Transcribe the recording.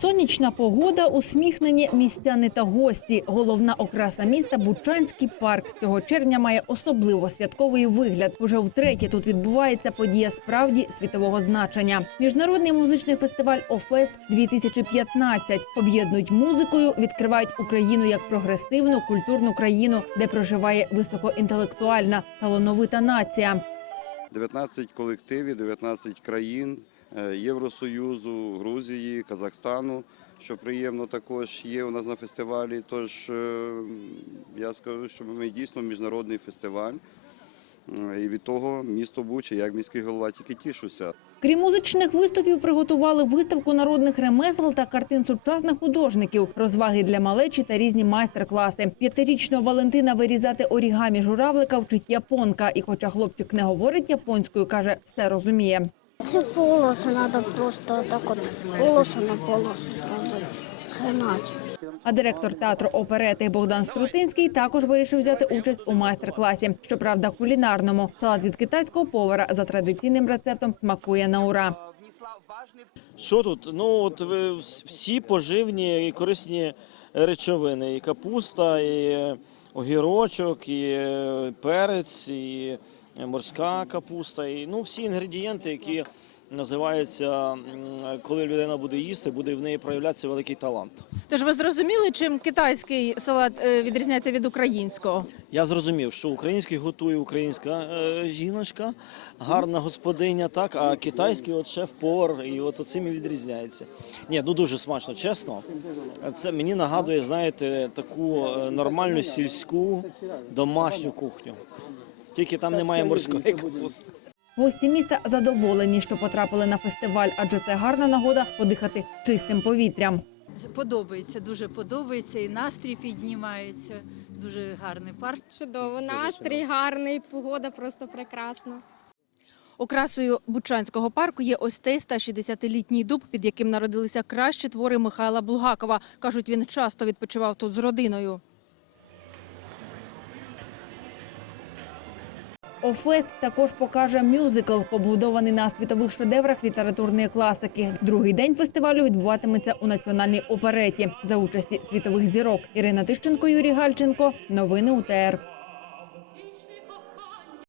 Сонячна погода, усміхнені містяни та гості. Головна окраса міста Бучанський парк. Цього червня має особливо святковий вигляд. Уже втретє тут відбувається подія справді світового значення. Міжнародний музичний фестиваль Офест 2015 об'єднують музикою, відкривають Україну як прогресивну культурну країну, де проживає високоінтелектуальна талановита нація. 19 колективів, 19 країн Євросоюзу, Грузії, Казахстану, що приємно також є у нас на фестивалі. Тож е, я скажу, що ми дійсно міжнародний фестиваль. Е, І від того місто Буча, як міський голова, тільки тішуся. Крім музичних виступів, приготували виставку народних ремесел та картин сучасних художників, розваги для малечі та різні майстер-класи. П'ятирічного Валентина вирізати орігамі журавлика вчить японка. І, хоча хлопчик не говорить японською, каже, все розуміє. Цю полосу треба просто так от полосу на полосу зробити, згинати. А директор театру оперети Богдан Струтинський також вирішив взяти участь у майстер-класі. Щоправда, кулінарному салат від китайського повара за традиційним рецептом смакує на ура. Що тут? Ну от всі поживні і корисні речовини. І капуста, і огірочок, і е, перець, і морська капуста. І ну всі інгредієнти, які називаються, коли людина буде їсти, буде в неї проявлятися великий талант. Тож ви зрозуміли, чим китайський салат е, відрізняється від українського? Я зрозумів, що український готує українська е, жіночка, гарна господиня, так, а китайський от шеф-повар, і от цим і відрізняється. Ні, ну дуже смачно, чесно. Це мені нагадує, знаєте, таку е, нормальну сільську домашню кухню. Тільки там немає морської капусти. Гості міста задоволені, що потрапили на фестиваль, адже це гарна нагода подихати чистим повітрям. Подобається, дуже подобається, і настрій піднімається. Дуже гарний парк. Чудово, настрій гарний, погода просто прекрасна. Окрасою Бучанського парку є ось цей 160-літній дуб, під яким народилися кращі твори Михайла Булгакова. Кажуть, він часто відпочивав тут з родиною. Офест також покаже мюзикл, побудований на світових шедеврах літературної класики. Другий день фестивалю відбуватиметься у національній опереті за участі світових зірок. Ірина Тищенко, Юрій Гальченко. Новини УТР.